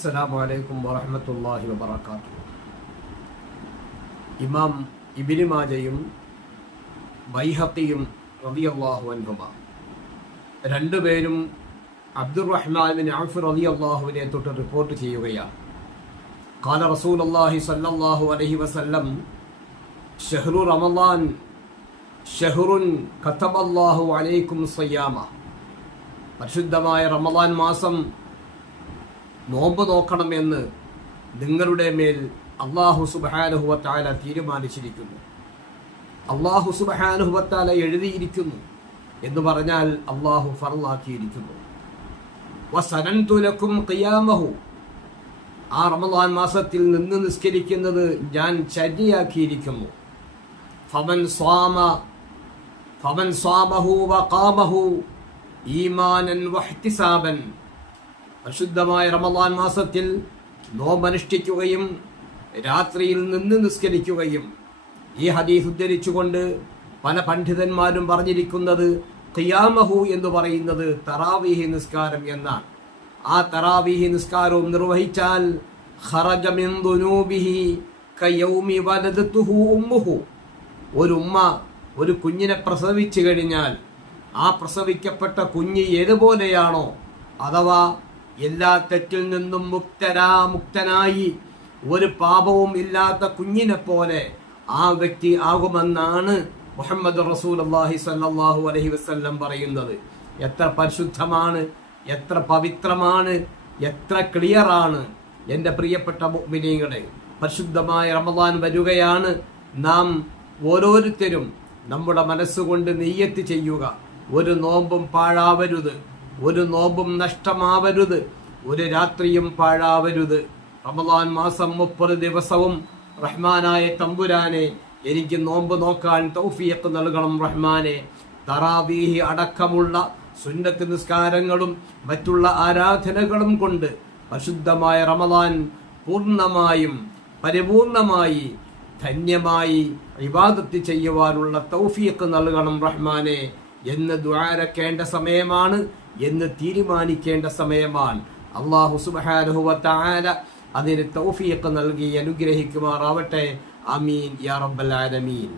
അസ്സലാമു അലൈക്കും വറഹ്മത്തുള്ളാഹി വബറകാതുഹു. ഇമാം ഇബ്നു മാജയും ബൈഹഖിയും റളിയല്ലാഹു അൻഹുമ രണ്ടുപേരും അബ്ദുർറഹ്മാൻ ബിൻ ഔഫ് റളിയല്ലാഹുവിനെ തൊട്ട് റിപ്പോർട്ട് ചെയ്യുകയാണ്. ഖാല റസൂലുള്ളാഹി സ്വല്ലല്ലാഹു അലൈഹി വസല്ലം ശഹ്റു റമളാൻ ഷഹ്റുൻ കതബല്ലാഹു അലൈക്കും സിയാമ. പരിശുദ്ധമായ റമളാൻ മാസം നോമ്പ് നോക്കണമെന്ന് നിങ്ങളുടെ മേൽ അല്ലാഹു സുബ്ഹാനഹു വ തആല തീരുമാനിച്ചിരിക്കുന്നു. അല്ലാഹു സുബ്ഹാനഹു വ തആല എഴുതിയിരിക്കുന്നു എന്ന് പറഞ്ഞാൽ അല്ലാഹു ഫർളാക്കിയിരിക്കുന്നു. വസനൻതു ലക്കും ഖിയാമഹു, ആ റമളാൻ മാസത്തിൽ നിന്ന് നിസ്കരിക്കുന്നത് ഞാൻ ചര്യയാക്കിയിരിക്കുന്നു. ഫമൻ സ്വാമഹു വഖാമഹു ഈമാനൻ വഹ്തിസാബൻ, പരിശുദ്ധമായ റമളാൻ മാസത്തിൽ നോമ്പനുഷ്ഠിക്കുകയും രാത്രിയിൽ നിന്ന് നിസ്കരിക്കുകയും, ഈ ഹദീസ് ഉദ്ധരിച്ചുകൊണ്ട് പല പണ്ഡിതന്മാരും പറഞ്ഞിരിക്കുന്നത് ഖിയാമഹു എന്ന് പറയുന്നത് തറാവീഹ് നിസ്കാരം എന്നാണ്. ആ തറാവീഹ് നിസ്കാരവും നിർവഹിച്ചാൽ ഖറജ മിൻ ദുനൂബിഹി കയൗമി വലദതുഹു ഉമ്മുഹു, ഒരു ഉമ്മ ഒരു കുഞ്ഞിനെ പ്രസവിച്ചു കഴിഞ്ഞാൽ ആ പ്രസവിക്കപ്പെട്ട കുഞ്ഞ് ഏതുപോലെയാണോ, അഥവാ എല്ലാ തെറ്റിൽ നിന്നും മുക്തനായി ഒരു പാപവും ഇല്ലാത്ത കുഞ്ഞിനെ പോലെ ആ വ്യക്തി ആകുമെന്നാണ് മുഹമ്മദ് റസൂലുള്ളാഹി സ്വല്ലല്ലാഹു അലൈഹി വസല്ലം പറയുന്നത്. എത്ര പരിശുദ്ധമാണ്, എത്ര പവിത്രമാണ്, എത്ര ക്ലിയറാണ് എൻ്റെ പ്രിയപ്പെട്ട മുഅ്മിനീങ്ങളെ. പരിശുദ്ധമായ റമളാൻ വരികയാണ്. നാം ഓരോരുത്തരും നമ്മുടെ മനസ്സുകൊണ്ട് നിയ്യത്ത് ചെയ്യുക, ഒരു നോമ്പും പാഴാവരുത്, ഒരു നോമ്പും നഷ്ടമാവരുത്, ഒരു രാത്രിയും പാഴാവരുത്. റമളാൻ മാസം 30 ദിവസവും റഹ്മാനായ തമ്പുരാനെ എനിക്ക് നോമ്പ് നോക്കാൻ തൗഫീഖ് നൽകണം റഹ്മാനെ. തറാവീഹ് അടക്കമുള്ള സുന്നത്ത് നിസ്കാരങ്ങളും മറ്റുള്ള ആരാധനകളും കൊണ്ട് പരിശുദ്ധമായ റമളാൻ പൂർണ്ണമായും പരിപൂർണമായി ധന്യമായി ഇബാദത്ത് ചെയ്യുവാനുള്ള തൗഫീഖ് നൽകണം റഹ്മാനെ എന്ന് ദുആരക്കേണ്ട സമയമാണ്, എന്ന് തീരുമാനിക്കേണ്ട സമയമാണ്. അല്ലാഹു സുബ്ഹാനഹു വ തആല അതിന് തൗഫീഖ് നൽകി അനുഗ്രഹിക്കുമാറാവട്ടെ. ആമീൻ യാ റബ്ബൽ ആലമീൻ.